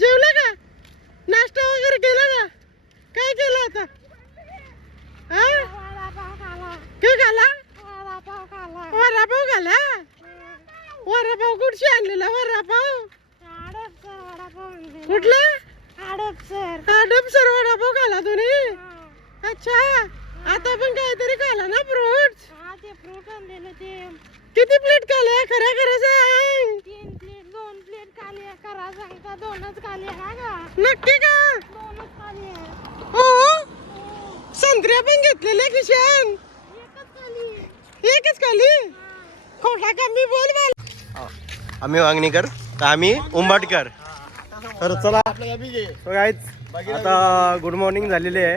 जेवला का? नाश्ता वगैरे केला का? काय केलं आता? हा? काय खाला. वडापाव खाला? वडापाव कुठशी आणलेला वडापाव? कुठला? हडपसर वडापाव खाला तुम्ही? अच्छा. आता पण काहीतरी खाला ना फ्रुट्स किती प्लेट खाले? खऱ्या नक्की का? हो? संत्र्या पण घेतलेल्या किशन. एकच खाली खोटा कमी बोल बोल. आम्ही वांगणीकर तर आम्ही उंबाटकर. तर चला guys, आता गुड मॉर्निंग झालेली आहे.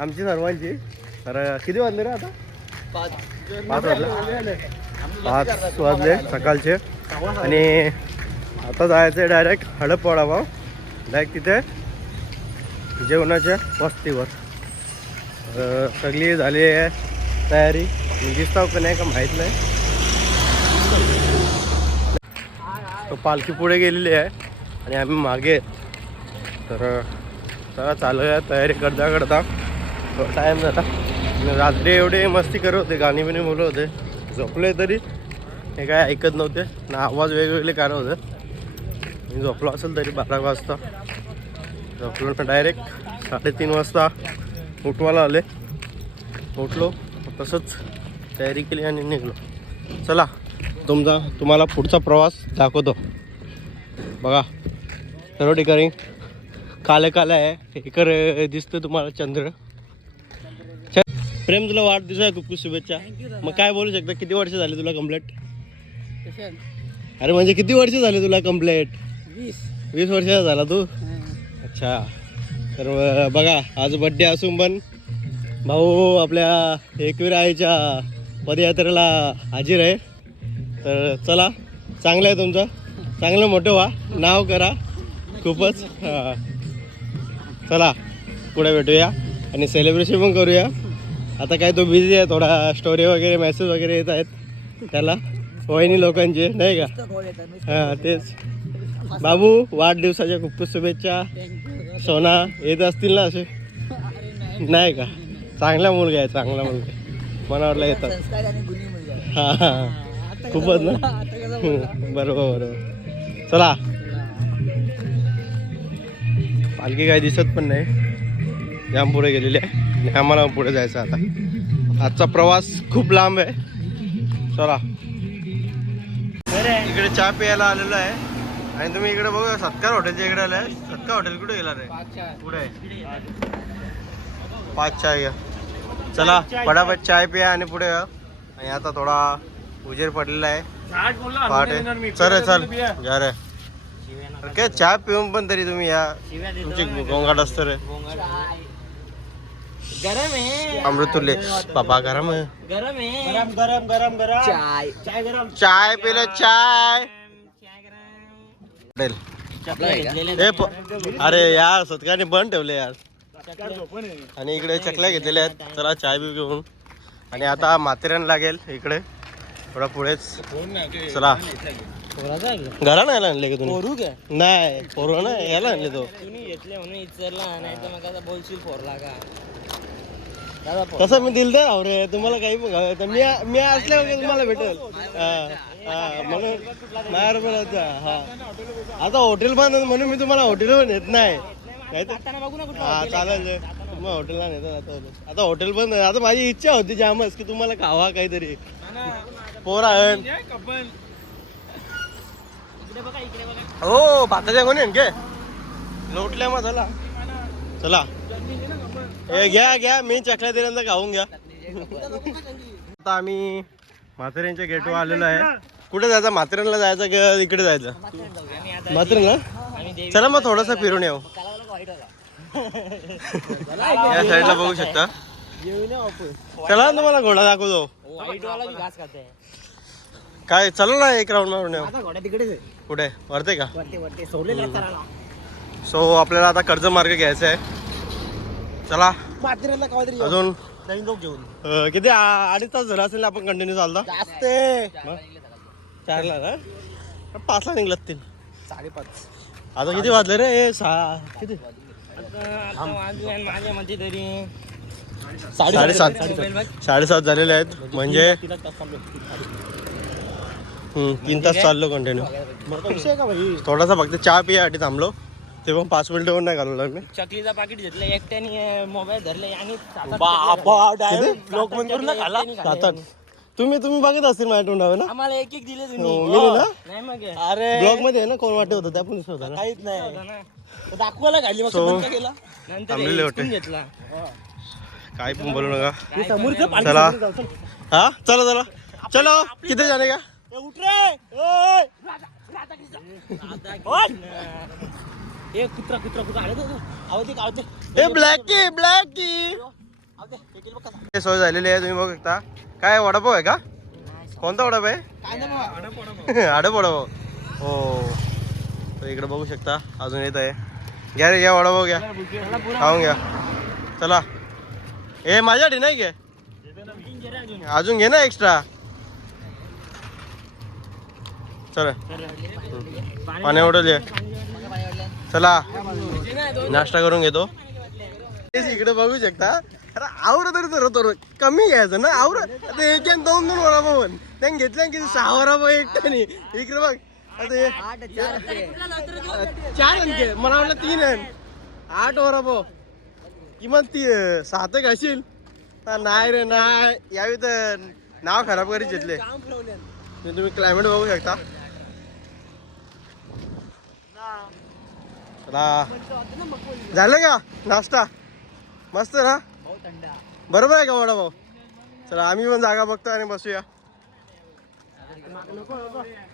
आमची सर्वांची. तर किती वाजले रे आता? पाच वाजले. पाच वाजले सकाळचे. आणि आता जायचं आहे डायरेक्ट हडपवाडा वडापाव डायरेक्ट तिथे जेवणाच्या वस्तीवर. सगळी झाली आहे तयारी. दिसताव का नाही का माहीत नाही. तो पालखी पुढे गेलेली आहे आणि आम्ही मागे तर सगळं चालू आहे तयारी करता करता. टाईम जाता रात्री एवढे मस्ती करत होते गाणी बिणी बोलत होते. झोपले तरी. हे काय ऐकत नव्हते. ना आवाज वेगवेगळे कारण होते. मी झोपलो असेल तरी बारा वाजता. झोपलो ना डायरेक्ट साडेतीन वाजता उठवायला आले. उठलो तसंच तयारी केली आणि निघलो. चला तुमचा तुम्हाला पुढचा प्रवास दाखवतो. बघा सर्व ठिकाणी काले काले आहे. इकर दिसतं तुम्हाला चंद्र. प्रेम तुला वाढदिवस आहे खूप खूप शुभेच्छा मग काय बोलू शकता? किती वर्ष झाले तुला कंप्लीट अरे म्हणजे किती वर्ष झाले तुला कंप्लीट वीस. वर्षाचा झाला तू? अच्छा. तर बघा आज बड्डे असून पण भाऊ आपल्या एकवीर आईच्या पदयात्रेला हाजीर आहे. तर चला चांगलं आहे तुमचं. चांगलं मोठं व्हा. नाव करा. खूपच. चला पुढे भेटूया आणि सेलिब्रेशन पण करूया. आता काय तो बिझी आहे थोडा स्टोरी वगैरे मेसेज वगैरे येत आहेत. त्याला वहिनी लोकांचे नाही का? हां तेच. बाबू वाढदिवसाच्या खूप खूप शुभेच्छा. सोना येत असतील ना असे? नाही का? चांगला मुलगा आहे चांगला मुलगा वाटलं येतात. हा हा. खूपच ना? बरोबर बरोबर. चला. पालखी काय दिसत पण नाही. जाम पुढे गेलेली आहे. आम्हाला पुढे जायचं आता. आजचा प्रवास खूप लांब आहे. चला. इकडे चहा प्यायला आलेलो आहे. आणि तुम्ही इकडे बघू सत्कार हॉटेलच्या इकडे आलाय. सत्कार हॉटेल कुठे गेला रे? पुढे. आहे. पाच चाय घ्या. चला पटापट चाय प्या आणि पुढे या. आणि आता थोडा उजेर पडलेला आहे. पहाटे. चल रे चल. जा रे. काय चहा पिऊन पण तरी तुम्ही या. तुमची गोंगाट असतं रे. गरम आहे. अमृतुल्ले बाबा गरम आहे. गरम आहे. गरम गरम गरम गरम. चाय. चाय गरम. चाय पिलं चाय. हॉटेल. ए प- अरे यार सत्काने बंद ठेवले यार. आणि इकडे चकल्या घेतलेल्या आहेत. चला चाय बी घेऊन. आणि आता माथेरान लागेल इकडे. थोडा पुढेच. चला. घरा नाही आणले का तुम्ही? नाही पोरं ना याला आणले तो. तुम्ही घेतले म्हणून विचारला नाही तर मग आता बोलशील फोरला का? तसं मी दिल तर रे तुम्हाला काही पण हवं तर मी मी असल्यावर काही तुम्हाला भेटेल. हा, हा, म्हणून माझ्यावर पण आता हा. आता हॉटेल पण म्हणून मी तुम्हाला हॉटेल पण येत नाही. नाही तर हा चालेल. मग हॉटेलला नेतो आता. आता हॉटेल पण आता माझी इच्छा होती जामच की तुम्हाला खावा काहीतरी. पोर आहे हो भाताच्या कोणी के लोटल्या मग चला. चला. ए घ्या घ्या. मी चकल्या खाऊन घ्या. आता आम्ही म्हाताऱ्यांच्या गेटवर आलेलो आहे. कुठे जायचं? म्हाताऱ्यांना जायचं की इकडे जायचं? म्हाताऱ्यांना चला मग थोडंसं फिरून येऊ. या साईडला बघू शकता. चला ना तुम्हाला घोडा दाखवतो. काय चला ना एक राऊंड मारून येऊ. कुठे? वरते का? सो आपल्याला आता कर्ज मार्ग घ्यायचा आहे. चला. तरी अजून? नवीन घेऊन. अं, किती? आ- अडीच तास झाला असेल ना आपण कंटिन्यू चालता? जास्त. आहे. चारला ना? पाचला निघलात तीन. साडेपाच. आता किती वाजले रे? ए, सहा. किती? माझ्या तरी साडेसात. साडेसात झालेले आहेत. म्हणजे हम्म, तीन तास चाललो कंटिन्यू थोडासा फक्त चहा पियासाठी थांबलो. ते पण पाच मिनिटं पण नाही घालवलं मी. चकलीचा पाकिट घेतलं एकट्याने मोबाईल धरले आणि बाबा? डायरेक्ट ब्लॉक बंद करून एकट्याने खाल्ले सात आठ तुम्ही तुम्ही बघत असतील माझ्या तोंडावर ना? आम्हाला एक एक दिले हो, तुम्ही ना नाही मग. हे. अरे. ब्लॉगमध्ये आहे ना कोण वाटत होतं त्या पण होता ना काहीच नाही. ना. दाखवायला घाली नंतर थांबलेले हे होते. हिसकून घेतला. काय पण बोलू नका. करणार? चला. हा? चलो चलो. चलो किती जाणे का? ए कुत्रा कुत्रा कुत्रा. आले ब्लॅकी ब्लॅकी. सोय झालेली आहे तुम्ही बघू शकता. काय वडापाव आहे का? कोणता वडापाव आहे? काय नाही मग. आडे वडापाव हो. तर इकडे बघू शकता अजून येत आहे. घ्या रे घ्या वडापाव घ्या. खाऊन घ्या. चला. ए माझ्यासाठी नाही घे. अजून घे ना एक्स्ट्रा चला. पाणी- पाणी चला. नाश्ता करून घेतो. तेच इकडे बघू शकता. अरे आवर तरी तर होतो कमी घ्यायचं ना आवर. आता एक आणि दोन दोन वडा पण त्यांनी घेतल्या किती सहा वडापाव एकट्याने. इकडे बघ. आता हे चार आणखे मला वाटलं तीन आहे. आठ वडापाव. किमान ती सात एक नाही रे नाही. यावी तर नाव खराब करीत घेतले. तुम्ही क्लायमेट बघू शकता. झालं का? नाश्ता? मस्त ना? बरोबर आहे का वडापाव चला आम्ही पण जागा बघतो आणि बसूया.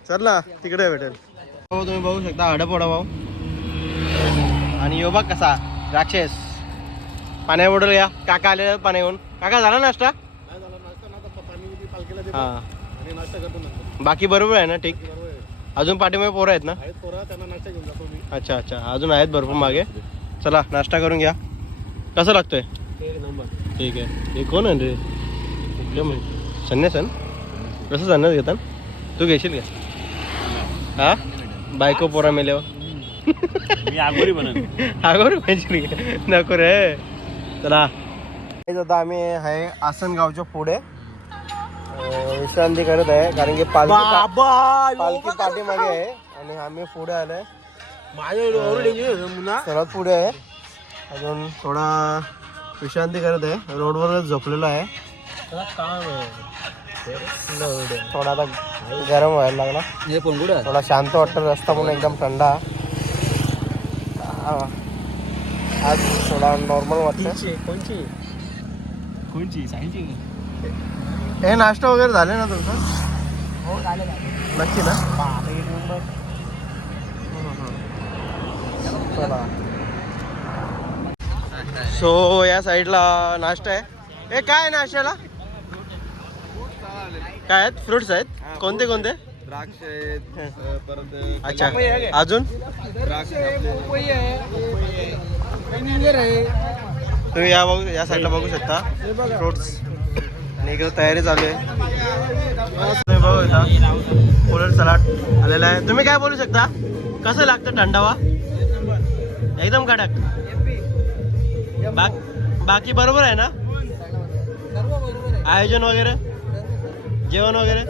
चल ना तिकडे भेटेल. हो तुम्ही बघू शकता हडप वडापाव आणि यो बघ कसा राक्षस. पाण्या बुडल या. काका आले पाण्या येऊन काका झाला नाश्ता? हा. बाकी बरोबर आहे ना ठीक. अजून पाठीमागे पोरं आहेत ना? अच्छा अच्छा. अजून आहेत भरपूर मागे. चला नाश्ता करून घ्या. कसं लागतोय? ठीक आहे. हे कोण आहे रे? कुठले म्हणजे संन्यास आहे ना? कसं संन्यास घेतात? तू घेशील का? हा? बायको पोरा मेल्यावर. मी आगोरी अगोर घेशील का नको रे. चला. आता आम्ही आहे आसनगावच्या पुढे. विश्रांती करत आहे कारण की पालखी पालखी पाठीमागे आहे आणि आम्ही पुढे आलोय सर्वात पुढे आहे. अजून थोडा विश्रांती करत आहे. रोडवरच झोपलेलो आहे. थोडा आता गरम व्हायला लागला. थोडा शांत वाटतं रस्ता पण एकदम थंडा हा. आज थोडा नॉर्मल वाटतं. कोणची? कोणची? सायन्सची हे नाश्ता वगैरे झाले ना तुमचं? हो झालं नक्की ना. चला. सो या साईडला नाश्ता आहे. ए काय आहे नाश्त्याला? काय आहेत? फ्रुट्स आहेत? कोणते कोणते? द्राक्ष आहेत परत अच्छा. अजून? तुम्ही या बघू या साईडला बघू शकता. फ्रुट्स आणि इकडे तयारी चालू आहे. तुम्ही बघू पोलर सलाड आलेला आहे. तुम्ही काय बोलू शकता? कसं लागतं थंडावा एकदम कडक. बाक बाकी बरोबर आहे ना? आयोजन वगैरे? जेवण वगैरे?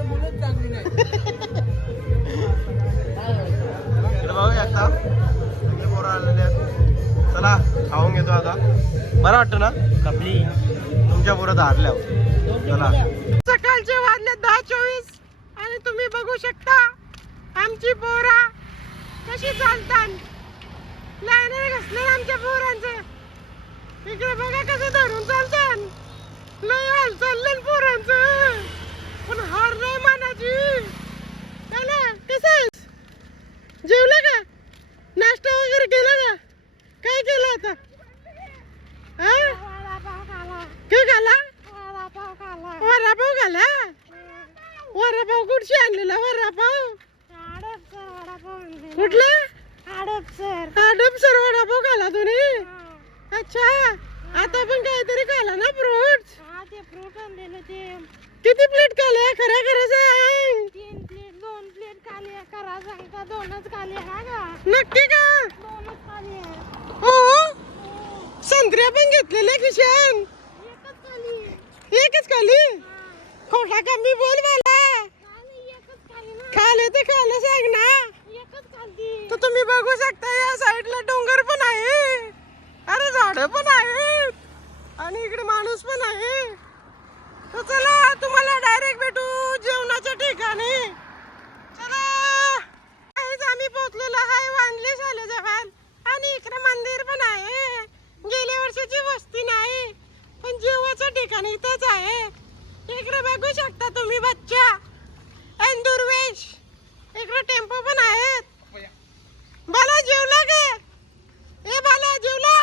बघू शकता. पोरं आलेले आहेत. चला खाऊन घेतो आता. बरं वाटतं ना? कपली. तुमच्या पोरं तर हारल्या. चला. सकाळचे वाजले दहा चोवीस आणि तुम्ही बघू शकता आमची पोरा कशी चालतात. लाईने घसले आमच्या पोरांचं. इकडे बघा कसं धरून चालतात. लय हाल चाललं पोरांचं. पण हार नाही मानाची कसं आहेस जेवलं का नाश्ता वगैरे केला का काय केलं आता हा? काय खाला वडापाव खाला वडापाव कुठची आणलेला वडापाव कुठला हडपसर वडापाव खाला तुम्ही अच्छा आता पण काहीतरी खाला ना फ्रुट्स किती प्लेट खाले खऱ्या खरं सांग नक्की का पण घेतलेले किशन. एकच खाली? खोटा कमी बोल मला. खाले ते खाले सांग ना. तर तुम्ही बघू शकता या साईडला डोंगर पण आहे. अरे झाड पण आहेत. आणि इकडे माणूस पण आहे. तर चला तुम्हाला डायरेक्ट भेटू जेवणाच्या ठिकाणी. चला. काहीच आम्ही पोहोचलेलो आहे वांदले झाले जवळ आणि इकडे मंदिर पण आहे. गेल्या वर्षाची वस्ती नाही पण जीवाचं ठिकाण इथंच आहे. इकडे बघू शकता तुम्ही बच्चा. आणि दुर्वेश. इकडे टेम्पो पण आहे बाला जेवला गे ए बाला जेवला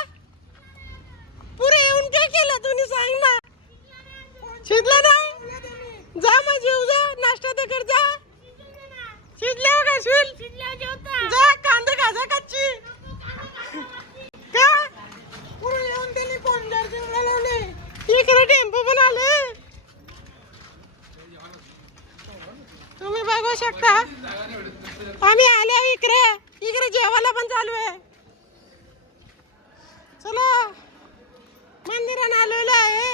पुरे येऊन काय केलं तुम्ही सांग ना शिजला नाही जा मग जेव जा नाश्ता तर कर जा शिजल्यावर काय शिल जा कांदे खाजा कच्ची का पुरे येऊन त्यांनी कोंडार जेवढा लावले इकडे टेम्पो पण आले तुम्ही बघू शकता. आम्ही आले इकडे. इकडे जेवायला पण चालू आहे. चला. मंदिरात आलेलो आहे.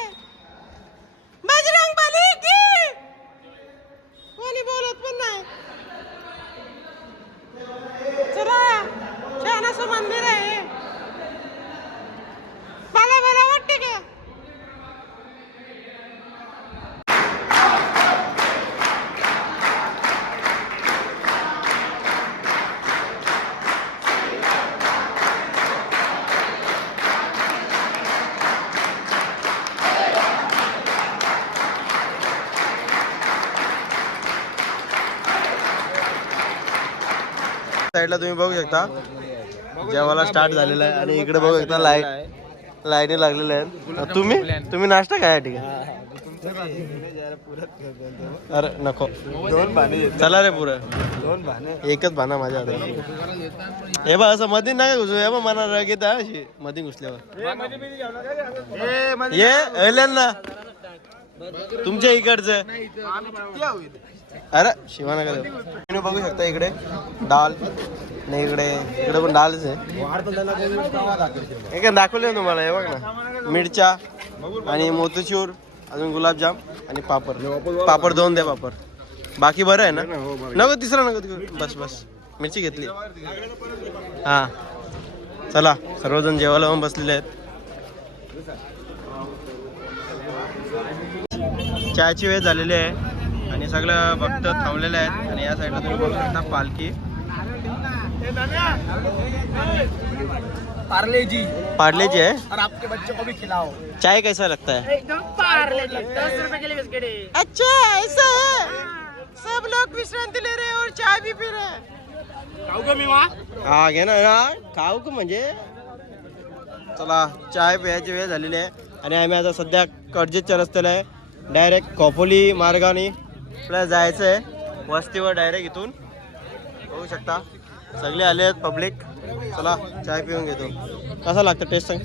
बजरंग बली की? कोणी बोलत पण नाही. चला. छान असं मंदिर साईडला तुम्ही बघू शकता. जेवायला स्टार्ट झालेला आहे आणि इकडे बघू शकता लाइट लाईटी लागलेल्या आहेत. तुम्ही तुम्ही नाश्ता काय ठीक आहे. अरे नको. दोन भाने चला रे पुरं दोन भाने एकच भाना माझ्या हातात. हे बा असं मध्ये नाही घुसू. हे बा मना राग येत अशी मध्ये घुसल्यावर. ये ना तुमच्या इकडचं. अरे शिवानगर. तुम्ही बघू शकता इकडे. डाल नाही इकडे इकडे पण डालच आहे. एक दाखवले ना तुम्हाला हे बघ ना. मिरच्या आणि मोतीचूर अजून गुलाबजाम आणि पापड. पापड दोन द्या पापड. बाकी बरं आहे ना? नको तिसरा नको बस बस. मिरची घेतली. हा. चला सर्वजण जेवायला पण बसलेले आहेत. चहाची वेळ झालेली आहे. आणि सगळं भक्त थांबलेले आहेत आणि या साईडला तुम्ही बघू शकता पालखी. पार्ले जी पाडलेची आहे? और आपके बच्चों को भी खिलाओ. चाय कैसा लगता है? एकदम पार्ले दस रुपए के लिए बिस्किट है. अच्छा ऐसा है? सब लोग विश्रांति ले रहे हैं और चाय भी पी रहे हैं। हा घे ना खाऊ का म्हणजे चला चाय प्यायची वेळ झालेली आहे. आणि आम्ही आता सध्या कर्जेतच्या रस्त्याला आहे. डायरेक्ट खोपोली मार्गाने आपल्याला जायचं आहे वस्तीवर डायरेक्ट इथून. बघू शकता. सगळे आले आहेत पब्लिक चला चाय पिऊन घेतो. कसा लागतं टेस्ट सांग?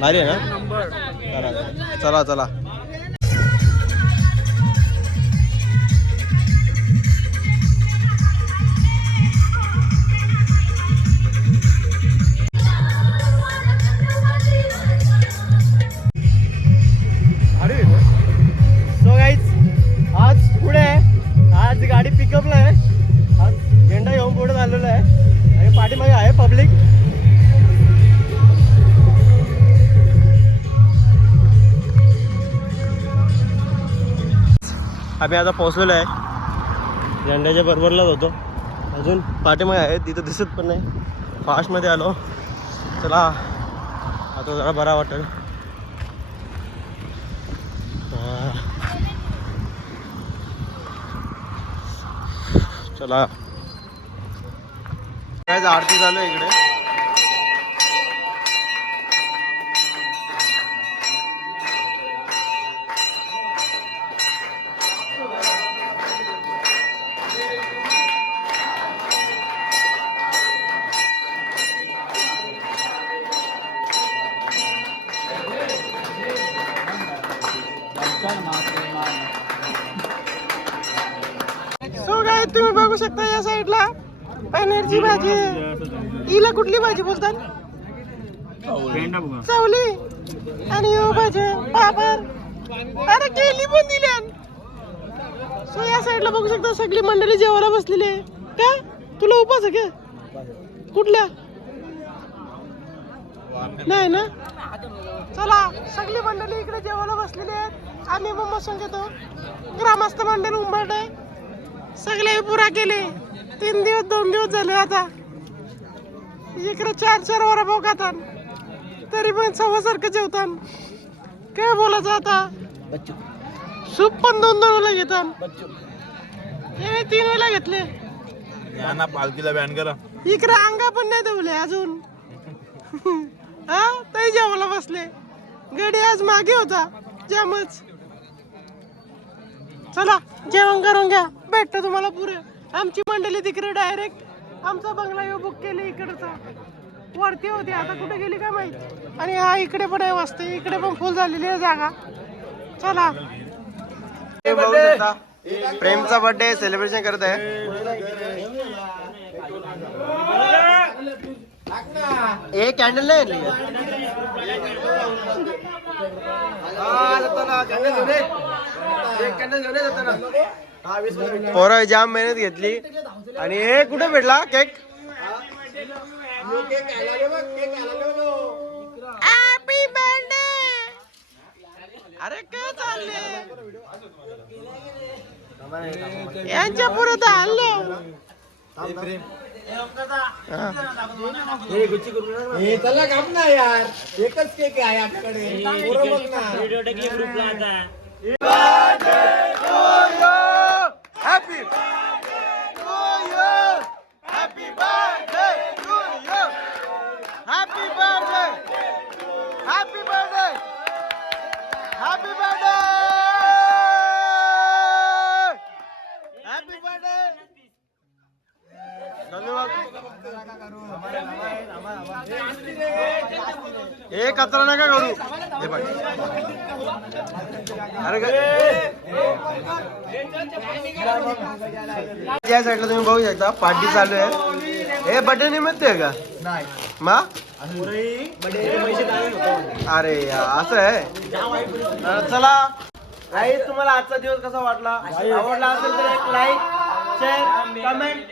भारी आहे ना? चला चला. आहे गाडी पिकअपला आहे. आज झेंडा घेऊन पुढे झालेला आहे. आणि पाठीमागे आहे पब्लिक आम्ही आता पोहोचलेलो आहे. झेंड्याच्या बरोबरलाच होतो. अजून पाठीमागे आहे तिथं दिसत पण नाही. फास्टमध्ये आलो. चला आता जरा बरा वाटेल हा. चला. काय आरती झालं इकडे. आहेत तुम्ही बघू शकता या साईडला. पनीरची भाजी हिला कुठली भाजी बोलतात? चवली. आणि यो भाजे पापड. अरे केली पण दिल्यान सो या साईडला बघू शकता सगळी मंडळी जेवायला बसलेली आहे. का? तुला उपास आहे का? कुठल्या? नाही ना? चला सगळी मंडळी इकडे जेवायला बसलेली आहेत. आम्ही मग बसून घेतो. ग्रामस्थ मंडळ उंबरट आहे सगळे पुरा केले. तीन दिवस दोन दिवस झाले आता. इकडे चार चार वर भाऊ खातात. तरी पण सव्वासारखं जेवतात. काय बोलायचं आता? सूप पण दोन दोन वेळा घेतात. हे तीन वेळा घेतले. या ना पालखीला बॅन करा. इकडे अंगा पण नाही ठेवले अजून. हा तरी जेवायला बसले. गडी आज मागे होता. जामच. चला जेवण करून घ्या. भेटतो तुम्हाला पुरे. आमची मंडळी तिकडे डायरेक्ट आमचा बंगला येऊ बुक केली इकडचा. वरती होती आता कुठे गेली काय माहीत? आणि हा इकडे पण आहे वस्ती इकडे पण फुल झालेली आहे जागा. चला. हे प्रेमचा बर्थडे सेलिब्रेशन करत आहे. ए कॅन्डल नाही? पोरं जाम मेहनत घेतली. आणि हे कुठे भेटला? केक? अरे काय चालले यांच्या पुढे तर चला काम ना यार. एकच केक आहे आपल्याकडे. हे कचरा नका करू हे बघ. अरे या साईडला तुम्ही बघू शकता पार्टी चालू आहे. हे बड्डे निमित्त आहे का? नाही मा? अरे असं आहे? चला. आई तुम्हाला आजचा दिवस कसा वाटला? आवडला असेल तर एक लाईक शेअर कमेंट